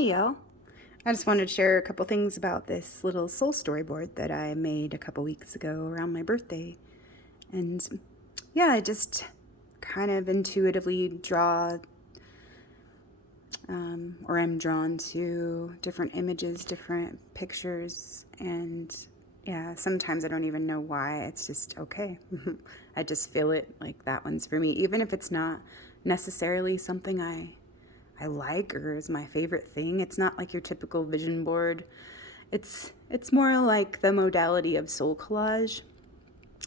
Hey y'all. I just wanted to share a couple things about this little soul storyboard that I made a couple weeks ago around my birthday. And yeah, I just kind of intuitively draw or I'm drawn to different images, different pictures, and yeah, sometimes I don't even know why. It's just okay. I just feel it, like that one's for me, even if it's not necessarily something I like or is my favorite thing. It's not like your typical vision board. It's more like the modality of soul collage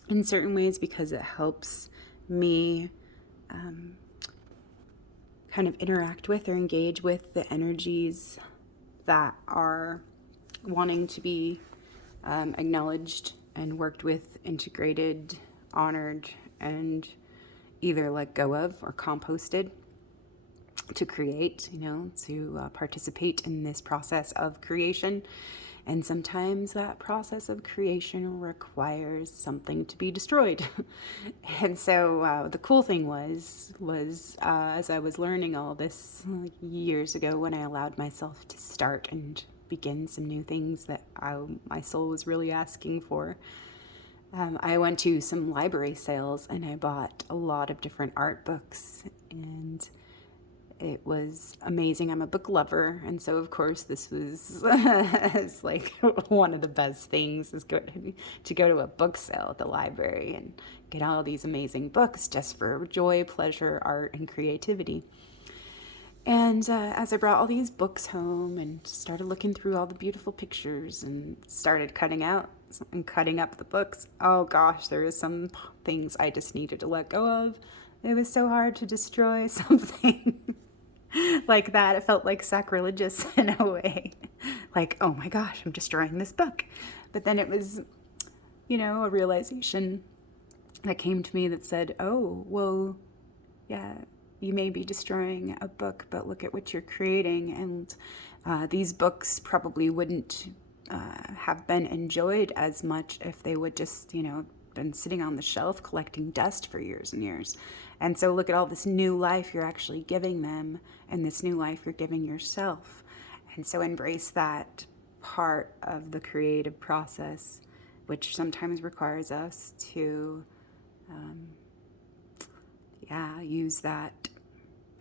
in certain ways because it helps me kind of interact with or engage with the energies that are wanting to be acknowledged and worked with, integrated, honored, and either let go of or composted to create, to participate in this process of creation. And sometimes that process of creation requires something to be destroyed. And so the cool thing was as I was learning all this years ago, when I allowed myself to start and begin some new things that my soul was really asking for, I went to some library sales and I bought a lot of different art books, and it was amazing. I'm a book lover, and so of course this was it's like one of the best things is to go to a book sale at the library and get all these amazing books just for joy, pleasure, art, and creativity. And as I brought all these books home and started looking through all the beautiful pictures and started cutting out and cutting up the books, oh gosh, there was some things I just needed to let go of. It was so hard to destroy something like that. It felt like sacrilegious in a way. Like, oh my gosh, I'm destroying this book. But then it was, a realization that came to me that said, oh, well, yeah, you may be destroying a book, but look at what you're creating. And these books probably wouldn't have been enjoyed as much if they would just, been sitting on the shelf collecting dust for years and years. And so look at all this new life you're actually giving them, and this new life you're giving yourself. And so embrace that part of the creative process, which sometimes requires us to use that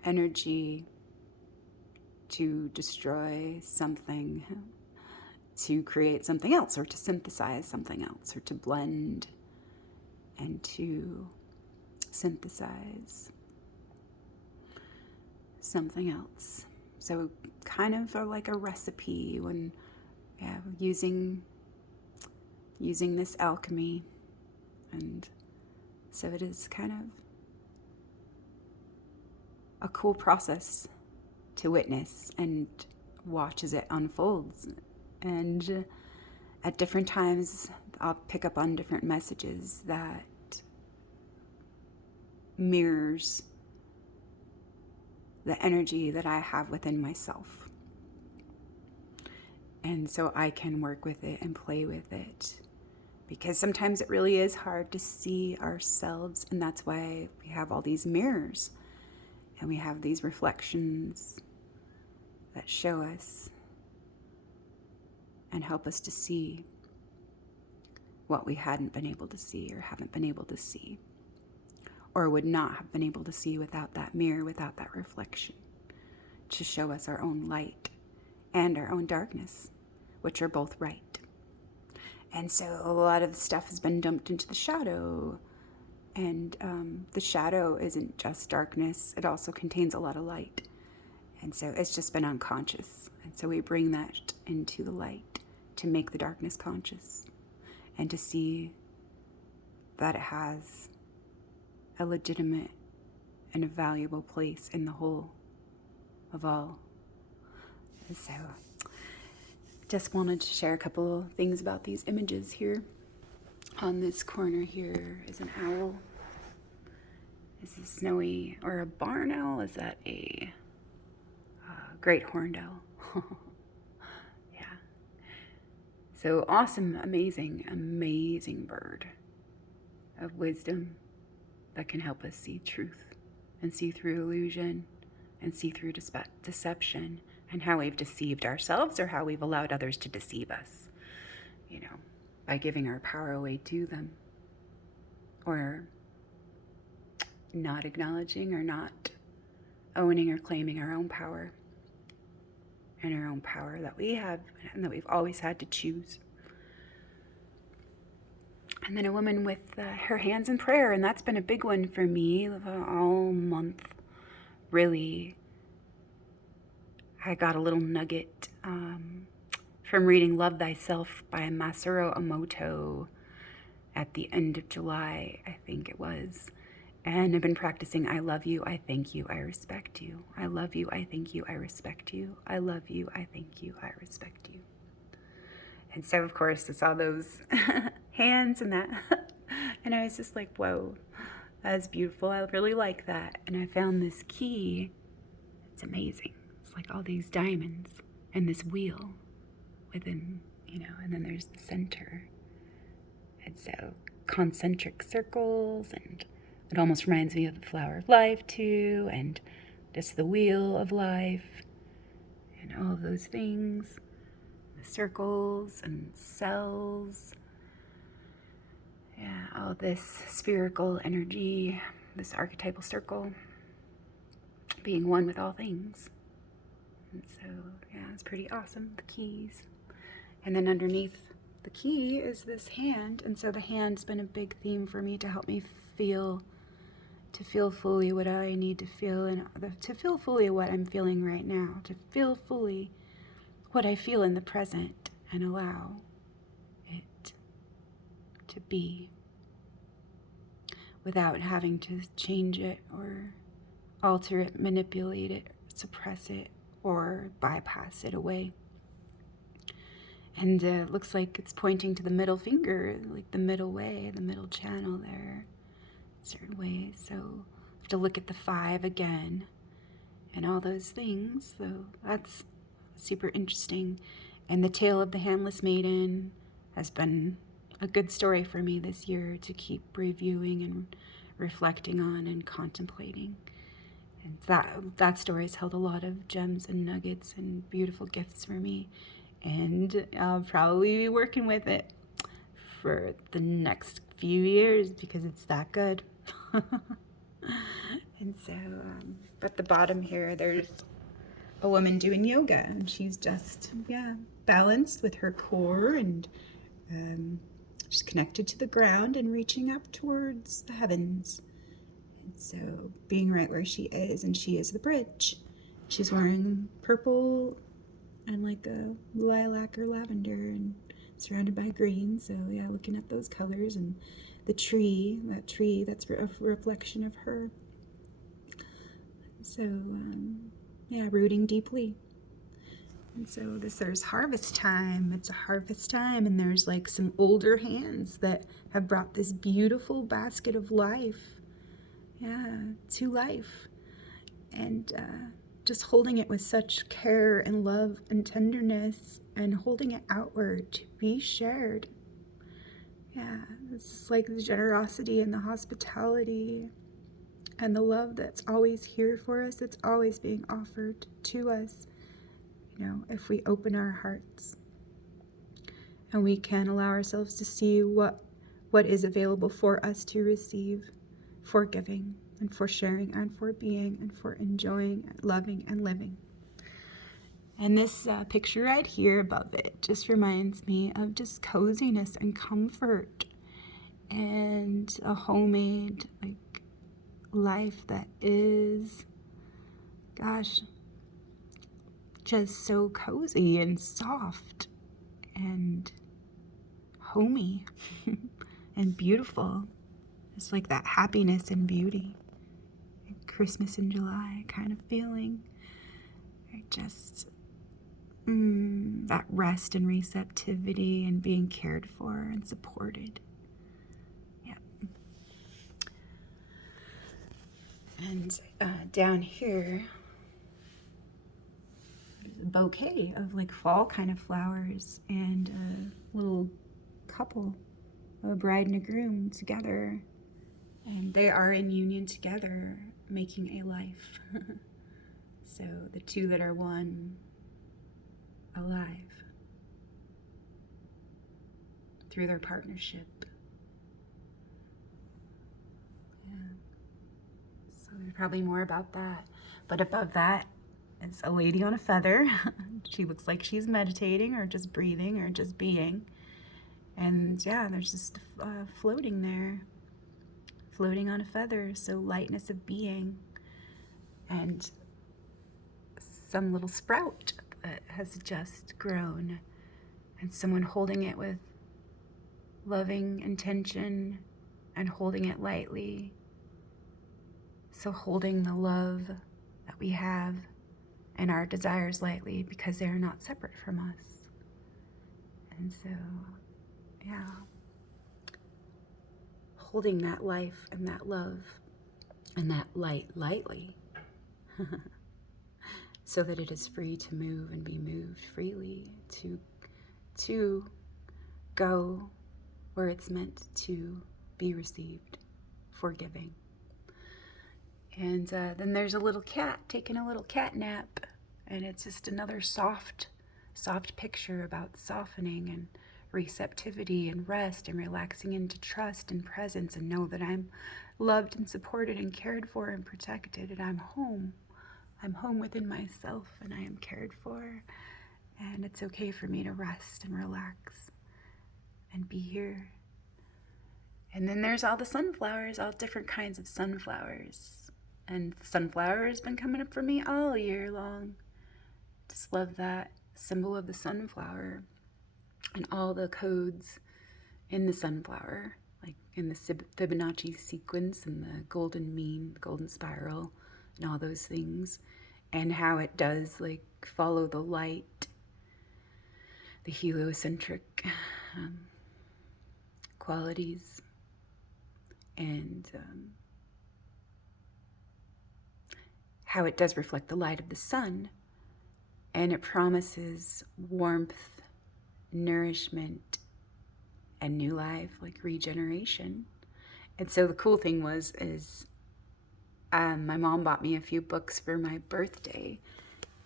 energy to destroy something, to create something else, or to synthesize something else, or to blend and to synthesize something else. So kind of like a recipe when using this alchemy. And so it is kind of a cool process to witness and watch as it unfolds. And at different times, I'll pick up on different messages that mirrors the energy that I have within myself. And so I can work with it and play with it, because sometimes it really is hard to see ourselves, and that's why we have all these mirrors and we have these reflections that show us and help us to see what we hadn't been able to see or haven't been able to see, or would not have been able to see without that mirror, without that reflection, to show us our own light and our own darkness, which are both right. And so a lot of the stuff has been dumped into the shadow, and the shadow isn't just darkness, it also contains a lot of light. And so it's just been unconscious. And so we bring that into the light to make the darkness conscious, and to see that it has a legitimate and a valuable place in the whole of all. And so just wanted to share a couple of things about these images here. On this corner here is an owl. Is a snowy, or a barn owl? Is that a great horned owl? Yeah. So awesome, amazing, amazing bird of wisdom that can help us see truth and see through illusion and see through deception and how we've deceived ourselves or how we've allowed others to deceive us, by giving our power away to them, or not acknowledging or not owning or claiming our own power, and our own power that we have and that we've always had to choose. And then a woman with her hands in prayer, and that's been a big one for me all month, really. I got a little nugget from reading Love Thyself by Masaru Emoto at the end of July, I think it was. And I've been practicing, I love you, I thank you, I respect you. I love you, I thank you, I respect you. I love you, I thank you, I respect you. And so, of course, I saw those hands and that, and I was just like, whoa, that's beautiful. I really like that. And I found this key. It's amazing. It's like all these diamonds and this wheel within, and then there's the center. And so concentric circles, and it almost reminds me of the flower of life too, and just the wheel of life and all of those things, the circles and cells. Yeah, all this spherical energy, this archetypal circle, being one with all things. And so, yeah, it's pretty awesome, the keys. And then underneath the key is this hand, and so the hand's been a big theme for me to help me feel fully what I need to feel, and to feel fully what I'm feeling right now, to feel fully what I feel in the present, and allow it to be without having to change it or alter it, manipulate it, suppress it, or bypass it away. And it looks like it's pointing to the middle finger, like the middle way, the middle channel there, certain ways. So I have to look at the 5 again and all those things. So that's super interesting. And the tale of the handless maiden has been a good story for me this year to keep reviewing and reflecting on and contemplating. And that story has held a lot of gems and nuggets and beautiful gifts for me. And I'll probably be working with it for the next few years because it's that good. And so, at the bottom here, there's a woman doing yoga, and she's just, balanced with her core, and she's connected to the ground and reaching up towards the heavens. And so, being right where she is, and she is the bridge. She's wearing purple and like a lilac or lavender, and surrounded by green. So looking at those colors, and the tree, that's a reflection of her. So rooting deeply. And so there's harvest time. It's a harvest time, and there's like some older hands that have brought this beautiful basket of life, to life, and just holding it with such care and love and tenderness, and holding it outward to be shared. It's just like the generosity and the hospitality and the love that's always here for us. It's always being offered to us, if we open our hearts. And we can allow ourselves to see what is available for us to receive, for giving, and for sharing, and for being, and for enjoying, and loving, and living. And this picture right here above it just reminds me of just coziness and comfort, and a homemade life that is, just so cozy and soft and homey and beautiful. It's like that happiness and beauty, Christmas in July kind of feeling. Just that rest and receptivity and being cared for and supported. And down here, there's a bouquet of fall kind of flowers, and a little couple, a bride and a groom together, and they are in union together, making a life. So the two that are one through their partnership. Yeah. So there's probably more about that. But above that is a lady on a feather. She looks like she's meditating or just breathing or just being. And yeah, there's just floating there, floating on a feather. So lightness of being. And some little sprout that has just grown. And someone holding it with loving intention and holding it lightly. So holding the love that we have and our desires lightly because they are not separate from us. And so, yeah, holding that life and that love and that light lightly so that it is free to move and be moved freely, to go where it's meant to be received, forgiving. And then there's a little cat taking a little cat nap, and it's just another soft picture about softening and receptivity and rest and relaxing into trust and presence and know that I'm loved and supported and cared for and protected, and I'm home. I'm home within myself, and I am cared for, and it's okay for me to rest and relax and be here. And then there's all the sunflowers, all different kinds of sunflowers. And sunflower has been coming up for me all year long. Just love that symbol of the sunflower and all the codes in the sunflower, like in the Fibonacci sequence and the golden mean, the golden spiral, and all those things, and how it does like follow the light, the heliocentric qualities, and how it does reflect the light of the sun, and it promises warmth, nourishment, and new life, like regeneration. And so the cool thing is my mom bought me a few books for my birthday,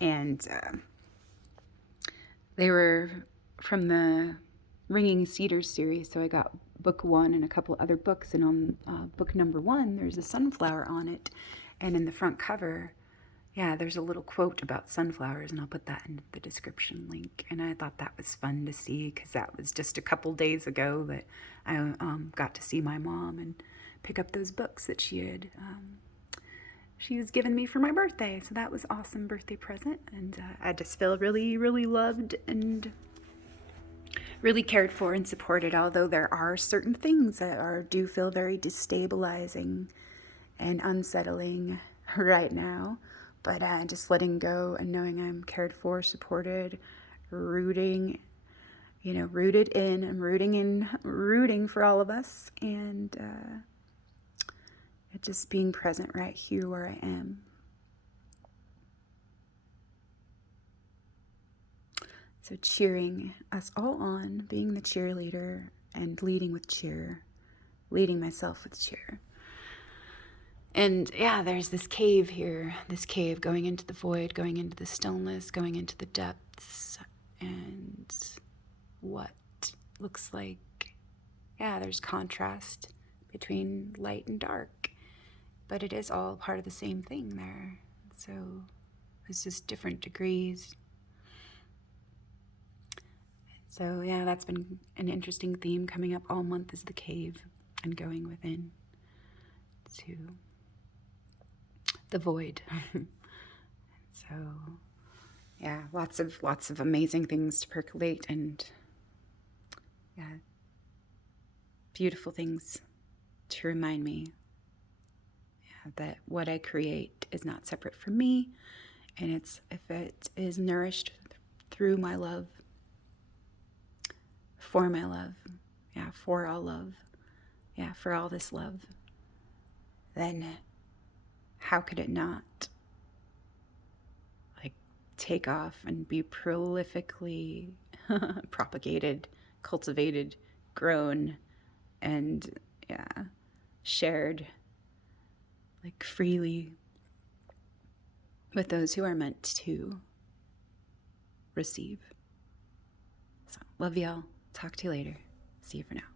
and they were from the Ringing Cedars series. So I got book 1 and a couple other books, and on book number 1 there's a sunflower on it, and in the front cover, yeah, there's a little quote about sunflowers, and I'll put that in the description link. And I thought that was fun to see because that was just a couple days ago that I got to see my mom and pick up those books that she was given me for my birthday. So that was an awesome birthday present, and I just feel really, really loved and really cared for and supported, although there are certain things that do feel very destabilizing and unsettling right now. But just letting go and knowing I'm cared for, supported, rooted in. I'm rooting for all of us, and just being present right here where I am. So cheering us all on, being the cheerleader and leading with cheer, leading myself with cheer. And yeah, there's this cave here, going into the void, going into the stillness, going into the depths, and what looks like, yeah, there's contrast between light and dark, but it is all part of the same thing there. So it's just different degrees. So yeah, that's been an interesting theme coming up all month, is the cave and going within to the void. So yeah, lots of amazing things to percolate, and yeah, beautiful things to remind me, yeah, that what I create is not separate from me, and if it is nourished through my love, for my love, yeah, for all love, yeah, for all this love, then how could it not take off and be prolifically propagated, cultivated, grown, and yeah, shared freely with those who are meant to receive. So love y'all. Talk to you later. See you for now.